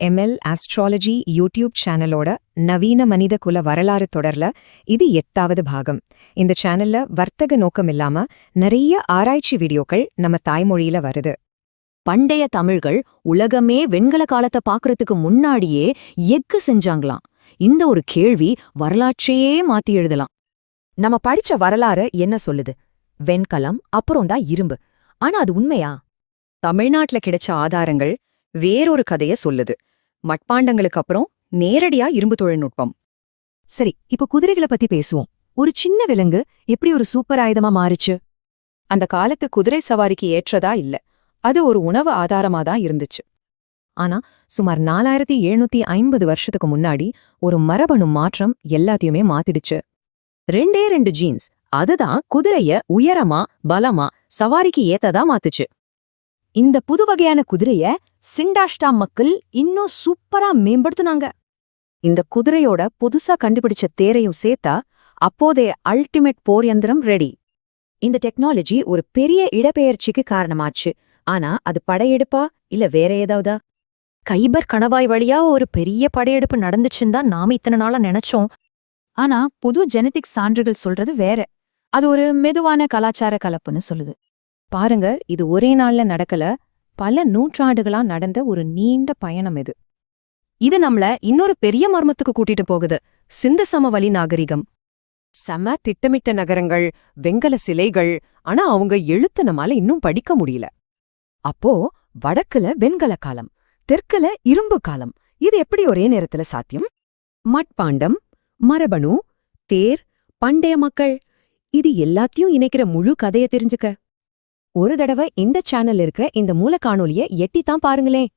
ML astrology YouTube சேனலோட நவீன மனித குல வரலாறு தொடர்ல இது 8வது பாகம். இந்த சேனல்ல வர்த்தக நோக்கம் இல்லாம நிறைய ஆராய்ச்சி வீடியோக்கள் நம்ம தாய்மொழியில வருது. பண்டைய தமிழ்கள் உலகமே வெண்கல காலத்தை பாக்குறதுக்கு முன்னாடியே எஃகு செஞ்சாங்களாம். இந்த ஒரு கேள்வி வரலாற்றையே மாத்தி எழுதலாம். நம்ம படிச்ச வரலாறு என்ன சொல்லுது? வெண்கலம் அப்புறம் தான் இரும்பு. ஆனா அது உண்மையா? தமிழ்நாட்டுல கிடைச்ச ஆதாரங்கள் வேறொரு கதைய சொல்லுது. மட்பாண்டங்களுக்கு அப்புறம் நேரடியா இரும்பு தொழில்நுட்பம். சரி, இப்ப குதிரைகளை பத்தி பேசுவோம். ஒரு சின்ன விலங்கு எப்படி ஒரு சூப்பர் ஆயுதமா மாறுச்சு? அந்த காலத்து குதிரை சவாரிக்கு ஏற்றதா இல்ல, அது ஒரு உணவு ஆதாரமா தான் இருந்துச்சு. ஆனா சுமார் 4750 வருஷத்துக்கு முன்னாடி ஒரு மரபணு மாற்றம் எல்லாத்தையுமே மாத்திடுச்சு. 2 ஜீன்ஸ், அதுதான் குதிரைய உயரமா பலமா சவாரிக்கு ஏத்ததா மாத்துச்சு. இந்த புது வகையான குதிரைய சிண்டாஷ்டா மக்கள் இன்னும் சூப்பரா மேம்படுத்துனாங்க. இந்த குதிரையோட புதுசா கண்டுபிடிச்ச தேரையும் சேர்த்தா அப்போதைய அல்டிமேட் போர் யந்திரம் ரெடி. இந்த டெக்னாலஜி ஒரு பெரிய இடப்பெயர்ச்சிக்கு காரணமாச்சு. ஆனா அது படையெடுப்பா இல்ல வேற ஏதாவதா? கைபர் கணவாய் வழியா ஒரு பெரிய படையெடுப்பு நடந்துச்சுன்னு தான் நாம இத்தனை நாளா நினைச்சோம். ஆனா புது ஜெனடிக் சான்றுகள் சொல்றது வேற. அது ஒரு மெதுவான கலாச்சார கலப்புன்னு சொல்லுது. பாருங்க, இது ஒரே நாள்ல நடக்கல, பல நூற்றாண்டுகளா நடந்த ஒரு நீண்ட பயணம் இது. இது நம்மள இன்னொரு பெரிய மர்மத்துக்கு கூட்டிட்டு போகுது. சிந்து சமவெளி நாகரிகம். செம திட்டமிட்ட நகரங்கள், வெங்கல சிலைகள், ஆனா அவங்க எழுத்து நம்மால இன்னும் படிக்க முடியல. அப்போ வடக்குல வெண்கல காலம், தெற்குல இரும்பு காலம். இது எப்படி ஒரே நேரத்துல சாத்தியம்? மட்பாண்டம், மரபணு, தேர், பண்டைய மக்கள், இது எல்லாத்தையும் இணைக்கிற முழு கதைய தெரிஞ்சுக்க ஒரு தடவை இந்த சேனல் இருக்கிற இந்த மூல காணொலிய எட்டித்தான் பாருங்களேன்.